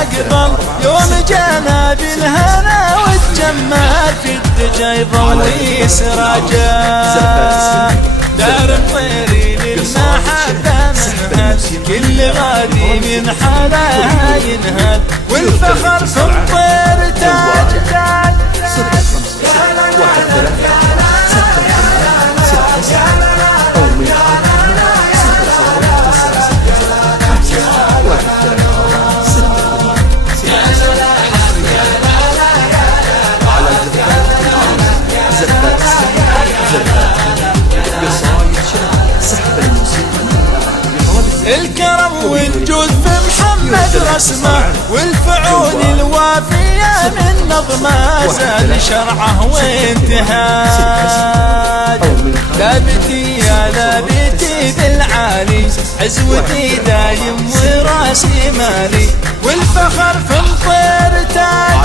أقبل يوم جانا بالهنا والجمال في الدجا يضوي سراجه دار الطير للمحبة منهل كل غادي من حلاها ينهل والفخر في الطير تاج الكرم والجود في محمد رسمه والفعول الوافية من نظمه زاد شرعه وانتهاج ثابتي يا ثابتي بالعالي عزوتي دايم وراسي مالي والفخر في مطير تاج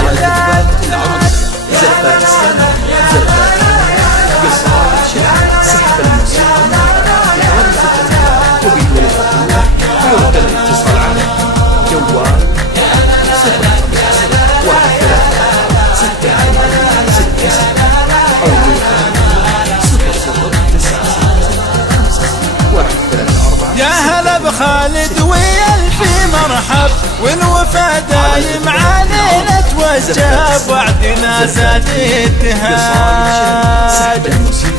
يا هلا بخالد ويالفي مرحب والوفا دايم علينا توجب وعدنا زاد اتهاج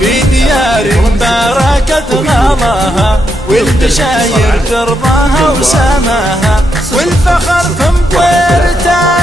في ديار مباركة غلاها والبشاير ترضاها وسماها والفخر في مطير تاج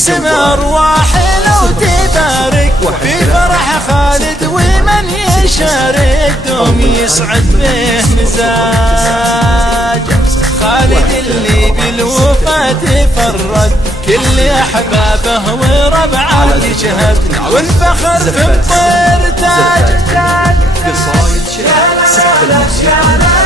ابتسم أرواحنا وتبارك في فرح خالد ومن يشارك دوم يسعد به مزاج خالد اللي بالوفا تفرد كل أحبابه وربعه يشهد والفخر في مطير تاج قصايد شعر سحب الموسيقى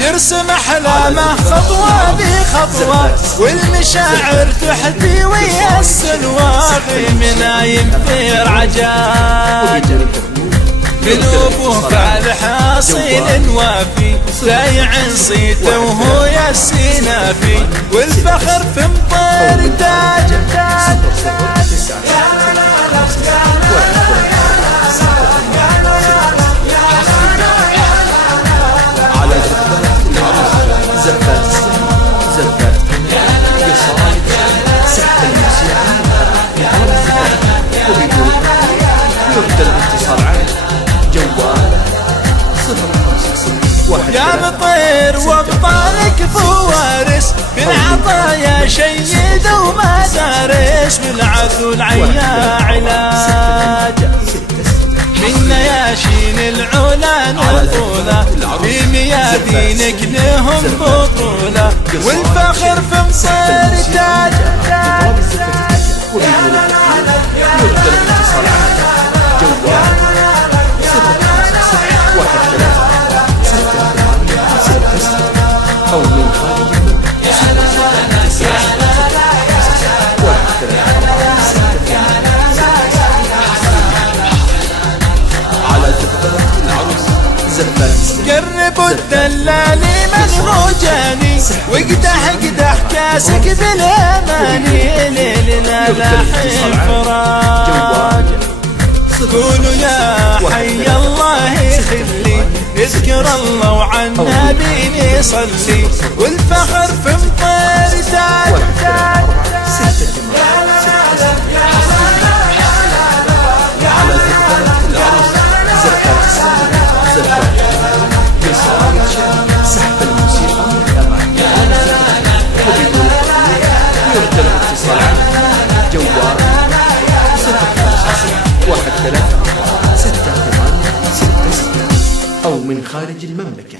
يرسم أحلامه خطوة بخطوة والمشاعر تحدي ويا السلوى من ينفير عجاج قلوبه فعل حاصل وافي سايع صيته وهو يسينافي والفخر في مطير تاج يا بطير وابطالك فوارس بالعطايا شيد وما دارس بالعدل عيا علاج من نياشين العلا نطولة في ميادينك لهم بطولة والفخر في مصير تاج قربوا الدلالي من رجاني واقدح اقدح كاسك بالاماني ليلنا لاحي الفراج قولوا يا حي الله يخلي اذكر الله وعن نبي صلي والفخر في مطير تاج الاتصال عنه ومن خارج المملكة.